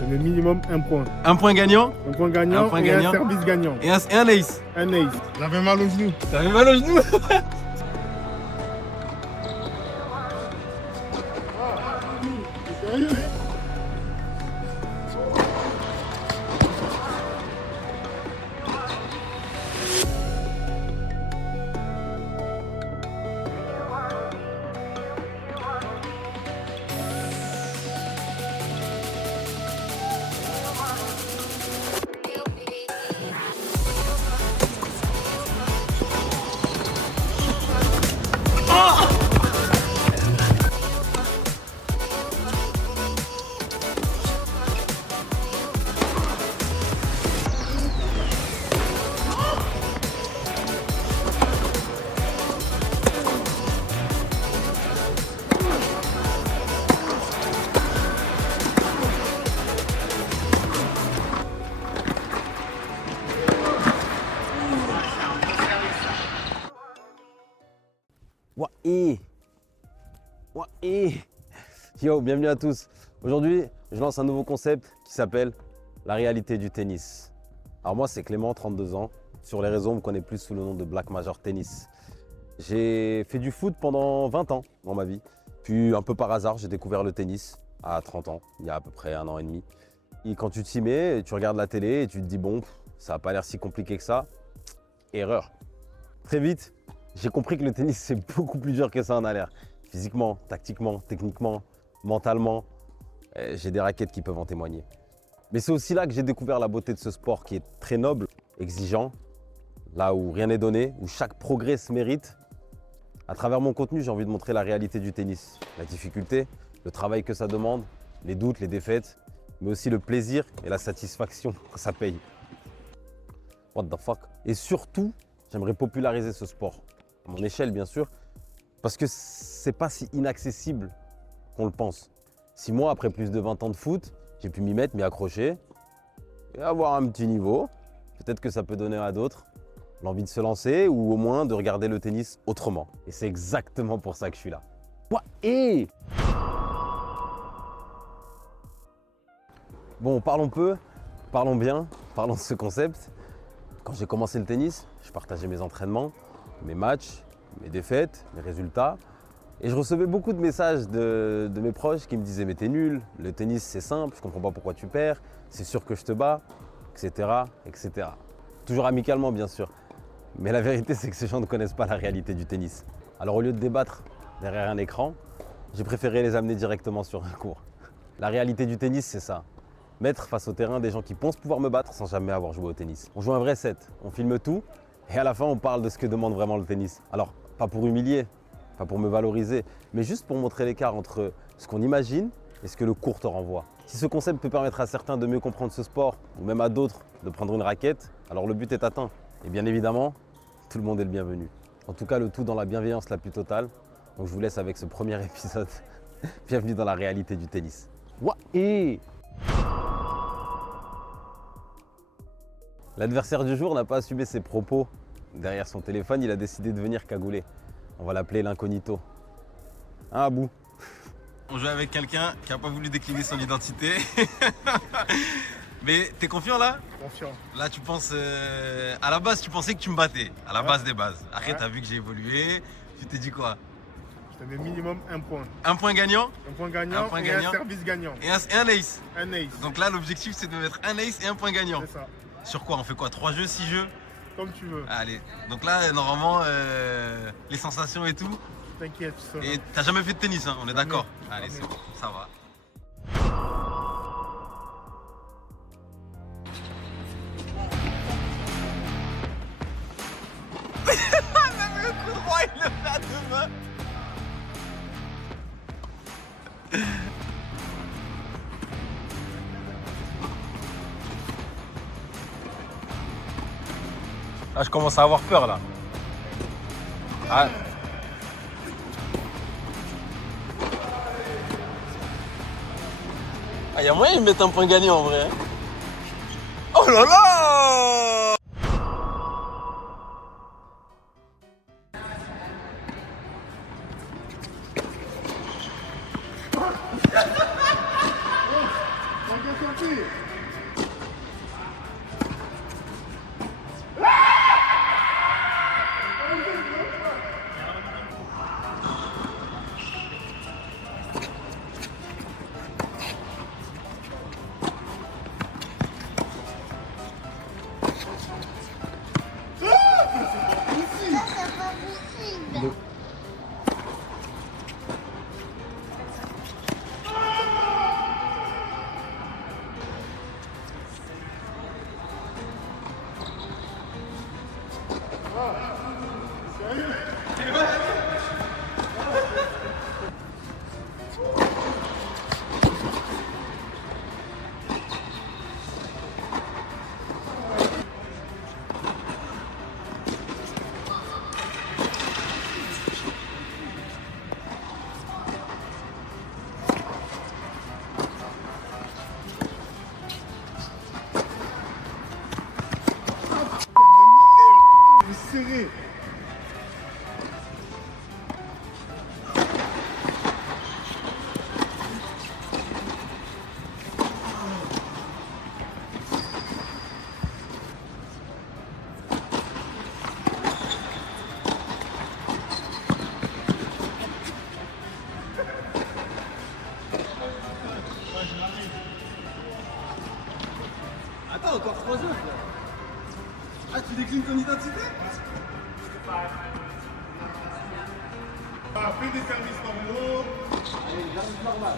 Je mets minimum un point. Un point gagnant. Un point gagnant Un point et gagnant. un service gagnant. Et un ace. Un ace. J'avais mal au genou. T'avais mal au genou. Yo, bienvenue à tous. Aujourd'hui, je lance un nouveau concept qui s'appelle la réalité du tennis. Alors moi, c'est Clément, 32 ans. Sur les réseaux, on me connaît plus sous le nom de Black Major Tennis. J'ai fait du foot pendant 20 ans dans ma vie. Puis un peu par hasard, j'ai découvert le tennis à 30 ans, il y a à peu près 1 an et demi. Et quand tu t'y mets, tu regardes la télé et tu te dis bon, ça n'a pas l'air si compliqué que ça. Erreur. Très vite, j'ai compris que le tennis, c'est beaucoup plus dur que ça en a l'air. Physiquement, tactiquement, techniquement, mentalement, j'ai des raquettes qui peuvent en témoigner. Mais c'est aussi là que j'ai découvert la beauté de ce sport qui est très noble, exigeant, là où rien n'est donné, où chaque progrès se mérite. À travers mon contenu, j'ai envie de montrer la réalité du tennis, la difficulté, le travail que ça demande, les doutes, les défaites, mais aussi le plaisir et la satisfaction quand ça paye. What the fuck? Et surtout, j'aimerais populariser ce sport, à mon échelle bien sûr, parce que c'est pas si inaccessible qu'on le pense. Si moi, après plus de 20 ans de foot, j'ai pu m'y mettre, m'y accrocher et avoir un petit niveau, peut-être que ça peut donner à d'autres l'envie de se lancer ou au moins de regarder le tennis autrement. Et c'est exactement pour ça que je suis là. Bon, parlons peu, parlons bien, parlons de ce concept. Quand j'ai commencé le tennis, je partageais mes entraînements, mes matchs, mes défaites, mes résultats. Et je recevais beaucoup de messages de mes proches qui me disaient « mais t'es nul, le tennis c'est simple, je comprends pas pourquoi tu perds, c'est sûr que je te bats, etc. etc. » Toujours amicalement bien sûr. Mais la vérité c'est que ces gens ne connaissent pas la réalité du tennis. Alors au lieu de débattre derrière un écran, j'ai préféré les amener directement sur un court. La réalité du tennis c'est ça. Mettre face au terrain des gens qui pensent pouvoir me battre sans jamais avoir joué au tennis. On joue un vrai set, on filme tout et à la fin on parle de ce que demande vraiment le tennis. Alors pas pour humilier, pas pour me valoriser, mais juste pour montrer l'écart entre ce qu'on imagine et ce que le court te renvoie. Si ce concept peut permettre à certains de mieux comprendre ce sport, ou même à d'autres de prendre une raquette, alors le but est atteint. Et bien évidemment, tout le monde est le bienvenu. En tout cas, le tout dans la bienveillance la plus totale. Donc je vous laisse avec ce premier épisode. Bienvenue dans la réalité du tennis. L'adversaire du jour n'a pas assumé ses propos. Derrière son téléphone, il a décidé de venir cagouler. On va l'appeler l'incognito. Hein, Abou? On joue avec quelqu'un qui n'a pas voulu décliner son identité. Mais t'es confiant là? Confiant. Là tu penses, à la base tu pensais que tu me battais, à la base des bases. Après Ouais. t'as vu que j'ai évolué, tu t'es dit quoi? Je te mets minimum un point. Un point gagnant Un point gagnant Un point et gagnant. un service gagnant. et un ace. Un ace. Donc là l'objectif c'est de mettre un ace et un point gagnant. C'est ça. Sur quoi? On fait quoi? 3 jeux, 6 jeux? Comme tu veux. Allez, donc là normalement les sensations et tout. T'inquiète, tu sauras. Et t'as jamais fait de tennis, hein, on est d'accord? Jamais. Allez, c'est bon, ça va. Même le coup droit, il le fait à 2 mains. Ah, je commence à avoir peur là. Ah. Ah, y a moyen de mettre un point gagnant en vrai. Oh là là! c'est pas possible. Serré. Attends, encore 3 œufs. Ah, tu déclines ton identité? Ah, fais des services normaux. Allez, j'arrive normal.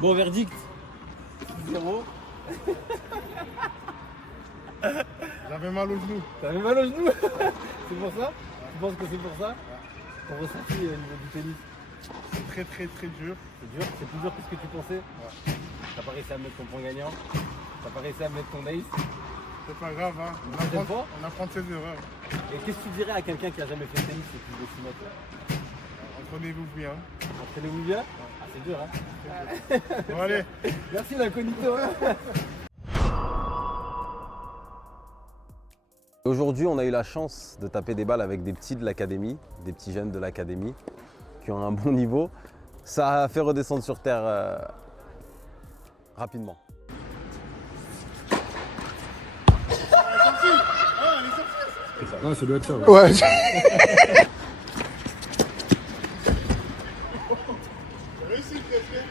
Bon, verdict 0. J'avais mal au genou. T'avais mal au genou. C'est pour ça? Tu penses que c'est pour ça? Ton ressenti au niveau du tennis? C'est très très très dur. C'est dur? C'est plus dur que ce que tu pensais? Ouais. T'as pas réussi à mettre ton point gagnant? T'as pas réussi à mettre ton ace? C'est pas grave, hein. deuxième fois On apprend de ses erreurs. Et qu'est-ce que tu dirais à quelqu'un qui a jamais fait de tennis et qui veut s'y mettre? Entraînez-vous bien. Entraînez-vous bien? Ah, c'est dur, hein? Bon, allez. Merci l'incognito. Aujourd'hui, on a eu la chance de taper des balles avec des petits de l'académie, des petits jeunes de l'académie qui ont un bon niveau. Ça a fait redescendre sur terre rapidement. Ah, ça doit être ça. Ouais. Réussi, presque.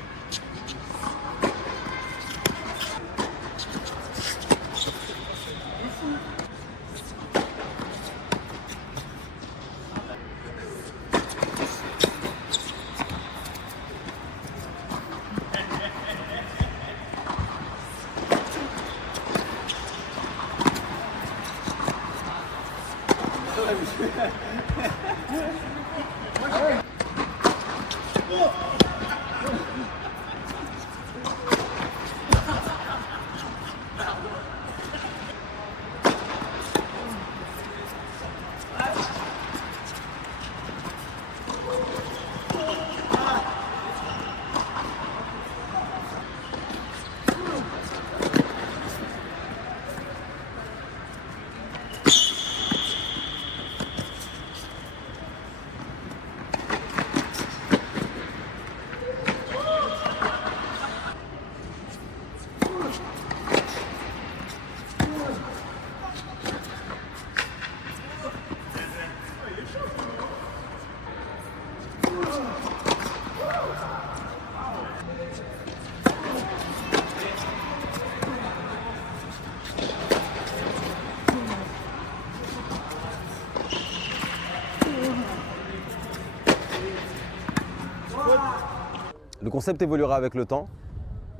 Le concept évoluera avec le temps.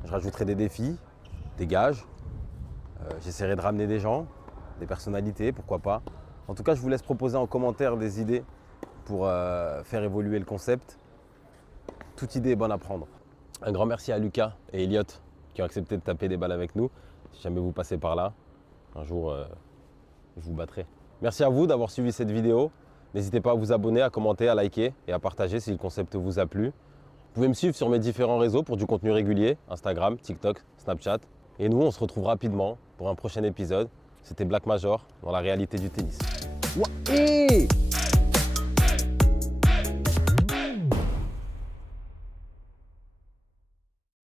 Je rajouterai des défis, des gages, J'essaierai de ramener des gens, des personnalités, pourquoi pas. En tout cas, je vous laisse proposer en commentaire des idées pour faire évoluer le concept. Toute idée est bonne à prendre. Un grand merci à Lucas et Elliot qui ont accepté de taper des balles avec nous. Si jamais vous passez par là, un jour, je vous battrai. Merci à vous d'avoir suivi cette vidéo. N'hésitez pas à vous abonner, à commenter, à liker et à partager si le concept vous a plu. Vous pouvez me suivre sur mes différents réseaux pour du contenu régulier, Instagram, TikTok, Snapchat. Et nous, on se retrouve rapidement pour un prochain épisode. C'était Black Major dans la réalité du tennis. Hey